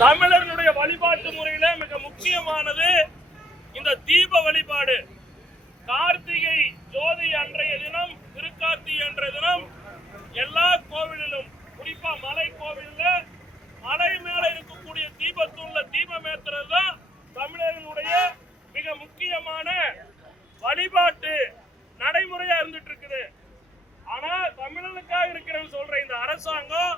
தமிழர்களுடைய வழிபாட்டு முறையில மிக முக்கியமானது இந்த தீப வழிபாடு. கார்த்திகை ஜோதி அன்றைய தினம், திருக்கார்த்திகை அன்றைய தினம் எல்லா கோவிலிலும், குறிப்பா மலை கோவில்ல மலை மேல இருக்கக்கூடிய தீபத்தூண்ல தீபம் ஏத்துறது தான் தமிழர்களுடைய மிக முக்கியமான வழிபாட்டு நடைமுறையா இருந்துட்டு இருக்குது. ஆனா தமிழனுக்காக இருக்கிறேன்னு சொல்ற இந்த அரசாங்கம்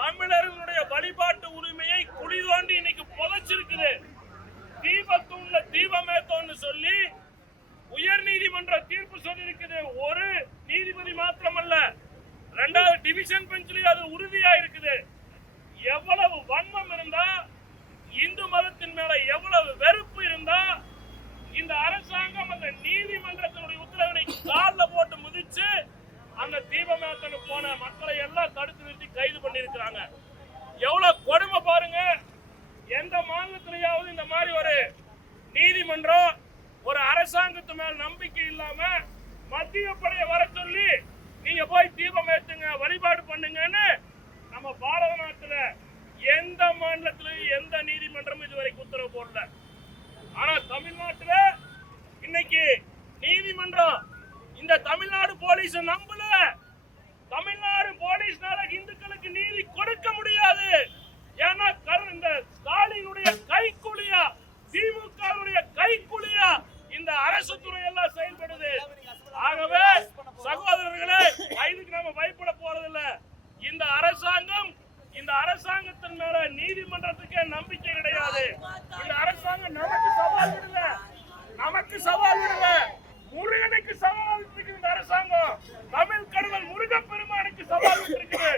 தமிழர்களுடைய வழிபாட்டு உரிமையை குழி தோண்டி இன்னைக்கு புதைச்சிருக்குது. தீபத்தூண்ல தீபம் ஏத்தோன்னு சொல்லி உயர் நீதிமன்ற தீர்ப்பு சொல்லி இருக்குது. ஒரு நீதிபதி மாத்திரமல்ல, 2வது டிவிஷன் பெஞ்சிலேயே அது உறுதியா இருக்குது. எவ்வளவு வன்மம் இருந்தா, இந்து மதத்தின் மேல எவ்வளவு வெறுப்பு இருந்தா இந்த அரசாங்கம் அந்த நீதிமன்றத்தினுடைய உத்தரவினை காலில் போட்டு முதிச்சு அந்த தீபமேத்தனுக்கு போன மக்களை எல்லாம் தடுத்து நிறுத்தி கைது பண்ணிருக்கிறாங்க. எவ்வளவு கொடுமை பாருங்க. எந்த மாநிலத்திலேயாவது இந்த மாதிரி ஒரு நீதிமன்றம் ஒரு அரசாங்கத்து மேல நம்பிக்கை இல்லாம மத்திய படையை வர சொல்லி நீங்க போய் தீபம் ஏத்துங்க, வழிபாடு பண்ணுங்கன்னு நம்ம பாரத நாட்டுல எந்த மாநிலத்திலும் எந்த நீதிமன்றமும் இதுவரைக்கும் உத்தரவு போடல. ஆனா தமிழ்நாட்டுல இன்னைக்கு நீதிமன்றம் இந்த தமிழ்நாடு போலீஸ் நம்பல. தமிழ்நாடு போலீஸ்னால இந்துக்களுக்கு நீதி கொடுக்க முடியாது. ஏன்னா இந்த ஸ்டாலினுடைய கைக்கூலியா, திமுகவுடைய கைக்கூலியா இந்த அரசு துறை எல்லாம் செயல்படுது. ஆகவே சகோதரர்களே, இதுக்கு நம்ம பயப்பட போறதில்ல. இந்த அரசாங்கத்தின் மேல நீதிமன்றத்துக்கே நம்பிக்கை கிடையாது. இந்த அரசாங்கம் நமக்கு சவால் விடல, முருகனுக்கு சவால் விட்டு இந்த அரசாங்கம் தமிழ் கடவுள் முருகப்பெருமானுக்கு சவால் விட்டு இருக்குது.